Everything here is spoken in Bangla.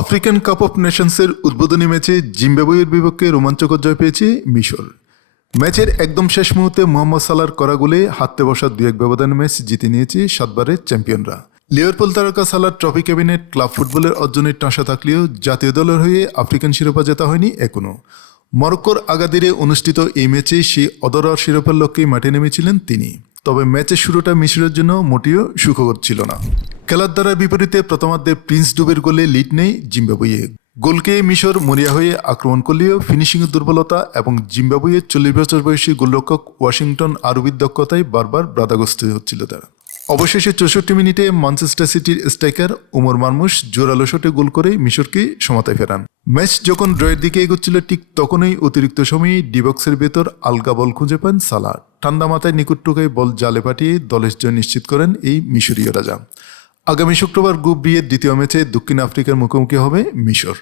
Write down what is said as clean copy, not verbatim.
আফ্রিকান কাপ অফ নেশনসের উদ্বোধনী ম্যাচে জিম্বাবুয়ের বিপক্ষে রোমাঞ্চকর জয় পেয়েছে মিশর। ম্যাচের একদম শেষ মুহূর্তে মোহাম্মদ সালাহর করা গোলে হাততে বসা 2-1 ব্যবধানে ম্যাচ জিতে নিয়েছে 7 বারের চ্যাম্পিয়নরা। লিভারপুল তারকা সালাহর ট্রফি ক্যাবিনেট ক্লাব ফুটবলের অর্জনের টাঁসা থাকলেও জাতীয় দলের হয়ে আফ্রিকান শিরোপা জেতা হয়নি এখনও। মরক্কোর আগাদিরে অনুষ্ঠিত এই ম্যাচে সেই অধরা শিরোপার লক্ষ্যেই মাঠে নেমেছিলেন তিনি। তবে ম্যাচের শুরুটা মিশরের জন্য মোটেও সুখকর ছিল না। খেলার ধারার বিপরীতে প্রথমার্ধে প্রিন্স ডুবের গোলে লিড নেয় জিম্বাবুয়ে। গোলকে মিশর মরিয়া হয়ে আক্রমণ করলেও ফিনিশিংয়ের দুর্বলতা এবং জিম্বাবুয়ের 40 বছর বয়সী গোলরক্ষক ওয়াশিংটন আরবির দক্ষতায় বারবার বাধাগ্রস্ত হচ্ছিল তারা। অবশেষে 64 মিনিটে ম্যানচেস্টার সিটির স্ট্রাইকার ওমর মারমুশ জোরালো শটে গোল করে মিশরকে সমতায় ফেরান। ম্যাচ যখন ড্রয়ের দিকে এগোচ্ছিল ঠিক তখনই অতিরিক্ত সময়ে ডিবক্সের ভেতর আলগা বল খুঁজে পান সালাহ। ঠান্ডা মাথায় নিকুট টুকায় বল জালে পাঠিয়ে দলের জয় নিশ্চিত করেন এই মিশরীয় রাজা। আগামী শুক্রবার গ্রুপ বি এর দ্বিতীয় ম্যাচে দক্ষিণ আফ্রিকার মুখোমুখি হবে মিশর।